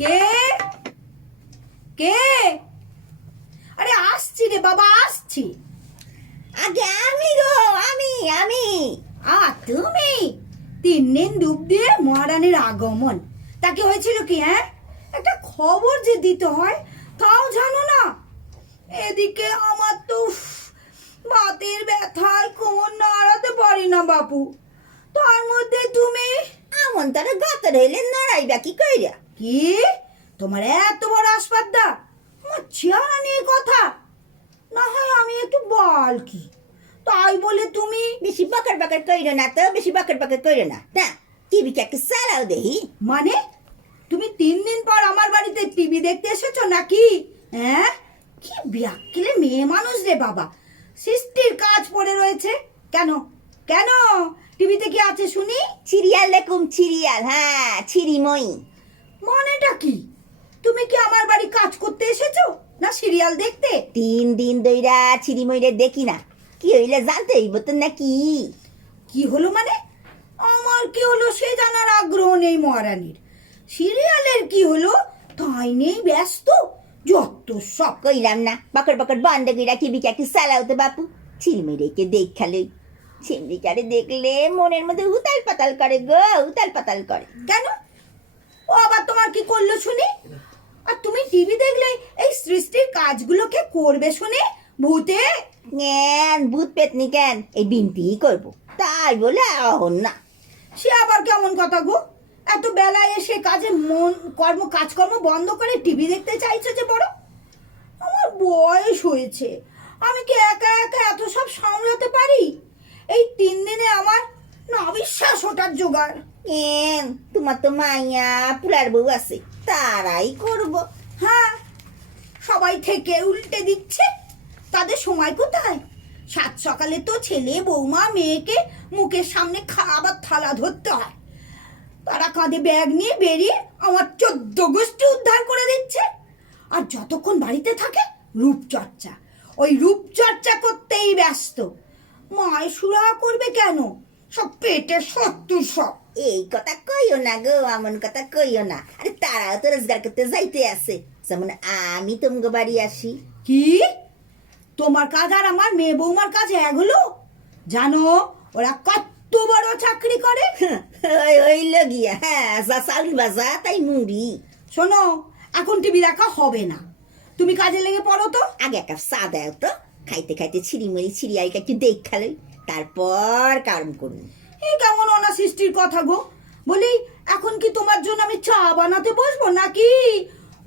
কে কে? আরে আসছি রে বাবা, আসছি। আগে আমি গো, আমি আমি তুমি 3 দিন ডুব দিয়ে মহারানীর আগমন, তাকে হয়েছিল কি? একটা খবর যে দিতে হয় তাও জানো না। এদিকে আমার তো বাতের ব্যথায় কোমর নাড়াতে পারি না বাপু, তার মধ্যে তুমি। আমন তারা গাতর হইলে নড়াইবা কি কইরা? কি তোমার এত বড় আসপাদ্দা? আমার চেহারা নিয়ে কথা? না হয় আমি একটু বালকি, তাই বলে তুমি। বেশি বাকর বাকর কইরো না তো, বেশি বাকর বাকর কইরো না। না টিভি কে একটু চালাও দেখি। মানে তুমি 3 দিন পর আমার বাড়িতে টিভি দেখতে এসেছো নাকি? কি ব্যাককেলে মেয়ে মানুষ রে বাবা, সৃষ্টির কাজ পড়ে রয়েছে। কেন কেন টিভিতে কি আছে শুনি? সিরিয়াল দেখুম, সিরিয়াল। হ্যাঁ, ছিরিময়ী। মানেটা কি? তুমি কি আমার বাড়ি কাজ করতে এসেছো না সিরিয়াল দেখতে? 3 দিন দইরা ছিরিময়ীরে দেখি না, কি হইলে জানতে হইব তো নাকি? কি হলো মানে? আমার কি হলো সে জানার আগ্রহ নেই মহারানীর। সিরিয়ালের কি হলো তাই নেই ব্যস্ত, যত সব। কইলাম না বাকর বাকর বন্ধ কইরা টিভি কে একটু চালাও তো বাপু। ছিরিময়ীকে দেখা লই। ছিমড়িটারে দেখলে মনের মধ্যে উতাল পাতাল করে গো, উতাল পাতাল করে। কেন? ও আবার তোমার কি করলো শুনি? আর তুমি টিভি দেখলে এই সৃষ্টির কাজগুলোকে করবে শুনে ভূতে? কেন ভূত পেতনি কেন, এই বিনতি করবো তাই বলে অহন না। সে আবার কেমন কথা গো? এত বেলায় এসে কাজে মন কাজকর্ম বন্ধ করে টিভি দেখতে চাইছো যে বড়? আমার বয়স হয়েছে, আমি কি একা একা এত সব সামলাতে পারি? এই 3 দিনে আমার না বিশ্বাস ওঠার জোগাড়। কেন তোমার তো মাইয়া পুলার বউ আছে, তারাই করবো। হ্যাঁ, সবাই থেকে উল্টে দিচ্ছে, তাদের সময় কোথায়? 7 সকালে তো ছেলে বৌমা মেয়েকে মুখের সামনে খাবার থালা ধরতে হয়, তারা কাঁধে ব্যাগ নিয়ে বেরিয়ে আমার 14 গোষ্ঠী উদ্ধার করে দিচ্ছে। আর যতক্ষণ বাড়িতে থাকে রূপচর্চা, ওই রূপচর্চা করতেই ব্যস্ত। মায় সুরা করবে কেন? সব পেটের শত্রু সব। এই কথা কইও না গো, এমন কথা কইও না। আরে তারাও তো রোজগার করতে যাইতে আছে, যেমন আমি তোমাকে বাড়ি আসি। কি তোমার কাজ আর আমার মেয়ে বৌমার কাজ এক হলো? জানো ওরা কত বড় চাকরি করে? হইল গিয়া, হ্যাঁ, যা চাউল বাজা তাই মুড়ি। শোনো, এখন টিভি দেখা হবে না, তুমি কাজে লেগে পড়ো তো। আগে এক কাপ চা দাও তো, খাইতে খাইতে ছিরিমড়ি সিরিয়ালটা একটু দেখা লই, তারপর কারণ করুন। এই কেমন অনাসৃষ্টির কথা গো? বলি এখন কি তোমার জন্য আমি চা বানাতে বসবো নাকি?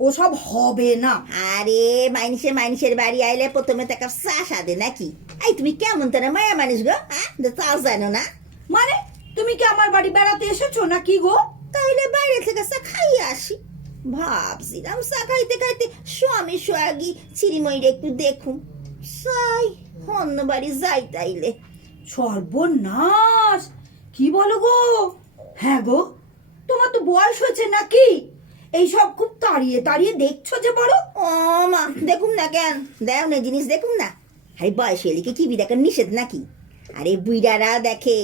ওসব হবে না। আরে মানুষের বাড়ি আইলে প্রথমে তো এক কাপ চা সাদে নাকি? এই তুমি কেমন তারা মায়া মানুষ গো, হ্যাঁ, চা জানো না? মানে তুমি কি আমার বাড়ি বেড়াতে এসেছো নাকি গো? তাইলে বাইরে থেকে চা খাইয়ে আসি। ভাবছিলাম চা খাইতে খাইতে স্বামী সোয়াগী ছিরিময়ীরে একটু দেখুন, সাই অন্য বাড়ি যাই তাইলে। সর্বনাশ, কি বলো গো? হ্যাঁ গো, তোমার তো বয়স হয়েছে নাকি? এইসব খুব তাড়িয়ে তাড়িয়ে দেখছো যে বড়। ও মা, দেখুন না কেন, দেও না জিনিস দেখুন না। আরে বয়স এলিকে কিবি দেখার নিষেধ নাকি? আরে বুইড়ারা দেখে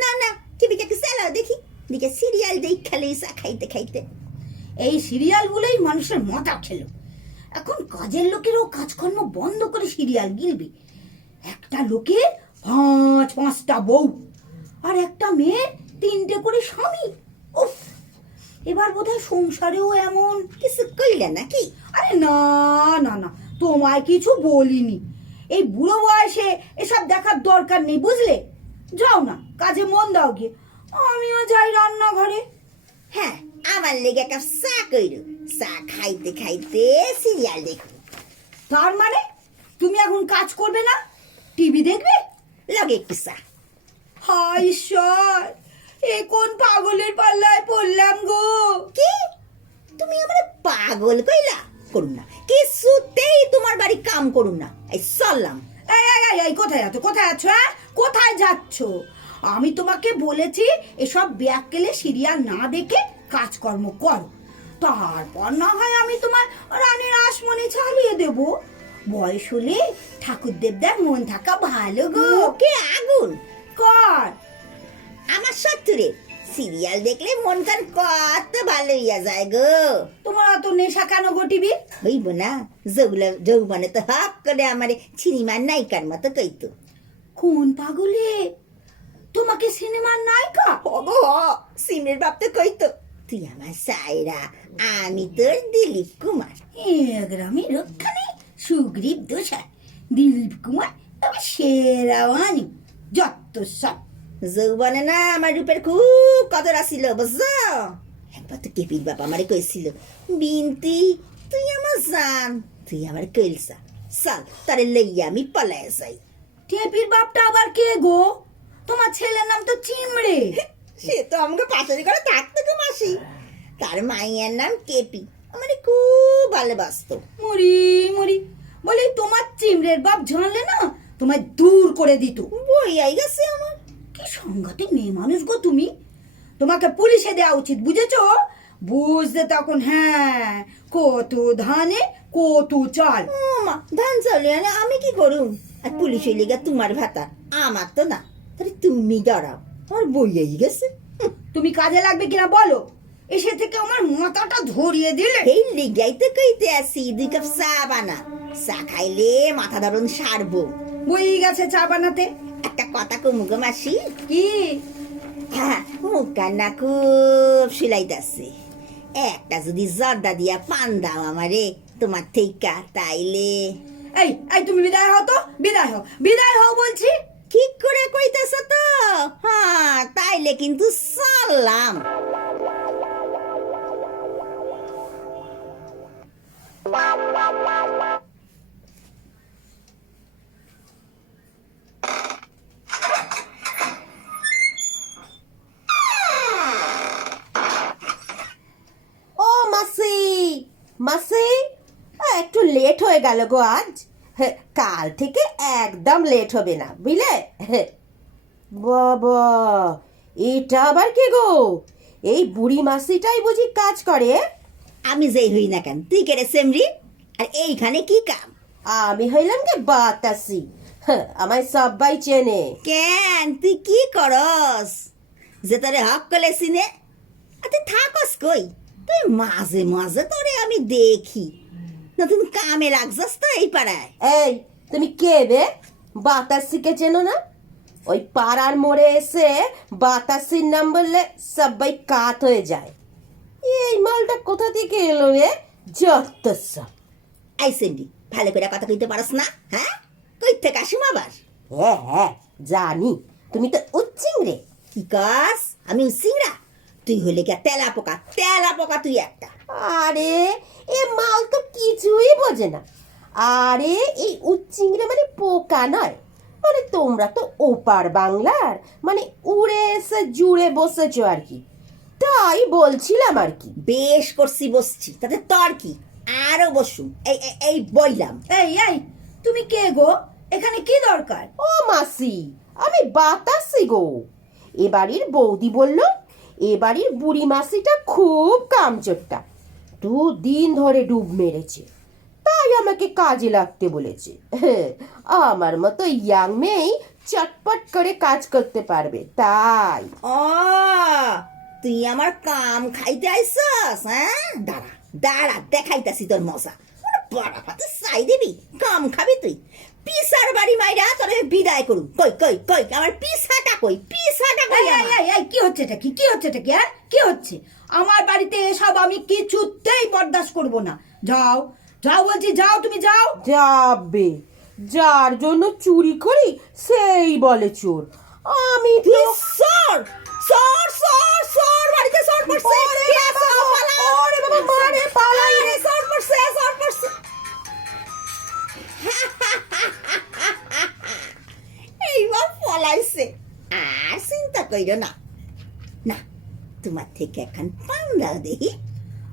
না। না কিবিটাকে চালাও দেখি, দিকে সিরিয়াল দেখ খালি চা খাইতে খাইতে। এই সিরিয়ালগুলোই মানুষের মাথা খেলো। এখন কাজের লোকেরও কাজকর্ম বন্ধ করে সিরিয়াল গিলবে। একটা লোকের 5-5টা বউ, আর একটা মেয়ে 3টে করে স্বামী। উফ, এবার বোধহয় সংসারেও এমন। কিছু কইলে নাকি? আরে না না না, তোমায় কিছু বলিনি। এই বুড়ো বয়সে এসব দেখার দরকার নেই, বুঝলে? যাও না, কাজে মন দাও গিয়ে। আমিও যাই রান্নাঘরে। হ্যাঁ, আমার লেগে এক কাপ চা কইরো, চা খাইতে খাইতে সিরিয়াল দেখো। তার মানে তুমি এখন কাজ করবে না, টিভি দেখবে? লগে একটু চা। হায় ঈশ্বর, এ কোন পাগলের পাল্লায় পড়লাম গো? কি তুমি আমার পাগল কইলা? করুন না, কিছুতেই তোমার বাড়ি কাম করুন না, এই চললাম। এই কোথায় আছো, কোথায় আছো? কোথায় যাচ্ছ? আমি তোমাকে বলেছি এসব ব্যাককেলে সিরিয়াল না দেখে কাজকর্ম করো, তারপর না হয় আমি তোমার রানীর আসমনি চালিয়ে দেব। বয়স হলে ঠাকুর দেবদার মন থাকা ভালো গো। ওকে আগুন কর। আমার শত্রুরে সিরিয়াল সিরিয়াল দেখলে মন কান কত ভালো হইয়া যায় গো। তোমার অত নেশা কেন গো টিভি? হইব না, যৌবনে তো হক করে আমারে সিনেমার নায়িকার মতো কইতো। কোন পাগলে তোমাকে সিনেমার নায়িকা? ওগো সিমের বাপ তো কইতো, তুই আমার সায়রা, আমি তোর দিলীপ কুমার। গ্রামে রক্ষানে সুগ্রীব দোষার দিলীপ কুমার তবে সেরাওয়ানি যত সব। যৌবনে না আমার রূপের খুব কদর আসিল বুঝছো। একবার তো কেপির বাপ আমারে কইছিল, বিনতি তুই আমার জান, তুই আমার কইলসা, চল তারে লইয়া আমি পলায় যাই। টেপির বাপটা আবার কে গো? তোমার ছেলের নাম তো চিমড়ে। সে তো আমাকে পাচারি করে থাকতো গো মাসি, তার মাইয়ার নাম কেপি, আমারে খুব ভালোবাসতো। মরি মরি বলি, তোমার চিমড়ের বাপ জানলে না তোমায় দূর করে দিত। বই আই গেছে আমার। কি সংঘাতে মেয়ে মানুষ গো তুমি, তোমাকে পুলিশে দেওয়া উচিত বুঝেছো? বুঝতে তখন হ্যাঁ, কত ধানে কত চাল। ও মা, ধান চাউলে আমি কি করুম? আর পুলিশ হইলে গা তোমার ভাতা, আমার তো না। তাহলে তুমি দাঁড়াও, আমার বই আই গেছে। তুমি কাজে লাগবে কিনা বলো, এসে থেকে আমার মাথাটা ধরিয়ে দিলে। এই লিগাই তো কইতে আসি, 2 কাপ চা বানা, চা খাইলে মাথা ধরুন সারবো। বই গেছে চা বানাতে। একটা কথা কমু গো মাসি, কি? হ্যাঁ মুখটা না খুব সিলাইতাছে, একটা যদি জর্দা দিয়া পান দাও আমারে তোমার থেইকা, তাইলে। এই এই তুমি বিদায় হও তো, বিদায় হও, বিদায় হও বলছি। ঠিক করে কইতেছ তো? হ্যাঁ তাইলে কিন্তু চললাম। ও মাসি, মাসি একটু লেট হয়ে গেল গো আজ। কাল থেকে একদম লেট হবে না বুঝলে। বাবা, এটা আবার কে গো? এই বুড়ি মাসিটাই বুঝি কাজ করে। আমি যেই হই না কেন, তুই কেড়ে সেমরি, আর এইখানে কি কাম? আমি হইলাম কে বাতাসি, আমায় সবাই চেনে। কেন তুই কি করস যে তোরে হক কলে সিনে? আর তুই থাকস কই? তুই মাঝে মাঝে তোরে আমি দেখি, নতুন কামে লাগছস তো এই পাড়ায়। এই তুমি কে বে? বাতাসিকে চেনো না? ওই পাড়ার মোড়ে এসে বাতাসির নাম বললে সবাই কাত হয়ে যায়। এই মালটা কোথা থেকে এলো রে? যত সব। আই সেমরি, ভালো করে কথা কইতে পারস না? হ্যাঁ, কই থেকে আসিম আবার? হ্যাঁ হ্যাঁ জানি, তুমি তো উচ্চিংড়ে। কি কাস? আমি সিংড়া? তুই হলে কি তেলা পোকা, তেলা পোকা তুই একটা। আরে এ মাল তো কিছুই বোঝে না। আরে এই উচ্চিংড়ে মানে পোকা নয়, মানে তোমরা তো ওপার বাংলার, মানে উড়ে এসে জুড়ে বসেছো আর কি, তাই বলছিলাম আর কি। বেশ করছি বসছি, তাতে তোর কি? আরো বসু, এই এই বইলাম। এই এই তুমি কে গো? এখানে কি দরকার? ও মাসি, আমি বাতাসি গো। এ বাড়ির বৌদি বলল এ বাড়ির বুড়ি মাসিটা খুব কামচোট্টা, 2 দিন ধরে ডুব মেরেছে, তাই আমাকে কাজে লাগতে বলেছে। আমার মতো ইয়াং মেয়ে চটপট করে কাজ করতে পারবে তাই। ও তুই আমার কাম খাইতে আইসস? হ্যাঁ দাঁড়া দাঁড়া, দেখাইতাছি তোর মজা। বড় পাতে চাই দিবি, কাম খাবি তুই? পিসার বাড়ি মাইরা তোরে বিদায় করুম। কই কই কই আমার পিসাটা কই? পিসাটা কই এই এই আমার? এই এই কি হচ্ছে এটা? কি হচ্ছে এটা? কি কি হচ্ছে? আমার বাড়িতে এসব আমি কিছুতেই বরদাস্ত করব না। যাও যাও বলছি, যাও তুমি যাও। যাবে, যার জন্য চুরি করি সেই বলে চোর। আমি তো সর সর সর সর, বাড়িতে সর পড়ছে। কে আছে? পালা। ওরে বাবা, মারে পালাই। আরে সর পড়ছে, সর পড়ছে। এইবার পলাইছে, আর চিন্তা কইরো না। না, তোমার থেকে এখন পান দাও দেখি।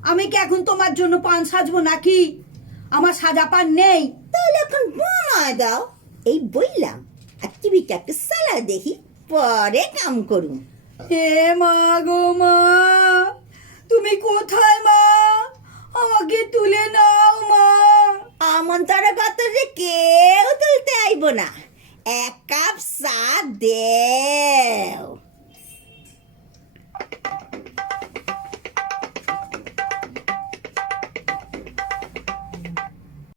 আমি কি এখন তোমার জন্য পান সাজবো নাকি? আমার সাজা পান নেই। তাহলে এখন বানায় দাও, এই বইলাম। আর টিভিটা একটু চালা দেখি, পরে কাম করুন। হে মা গো মা, তুমি কোথায় মা? আমাকে তুলে নাও মা। আমন্তর কত যে কেউ তুলতে আইব না, 1 কাপ চা দেও।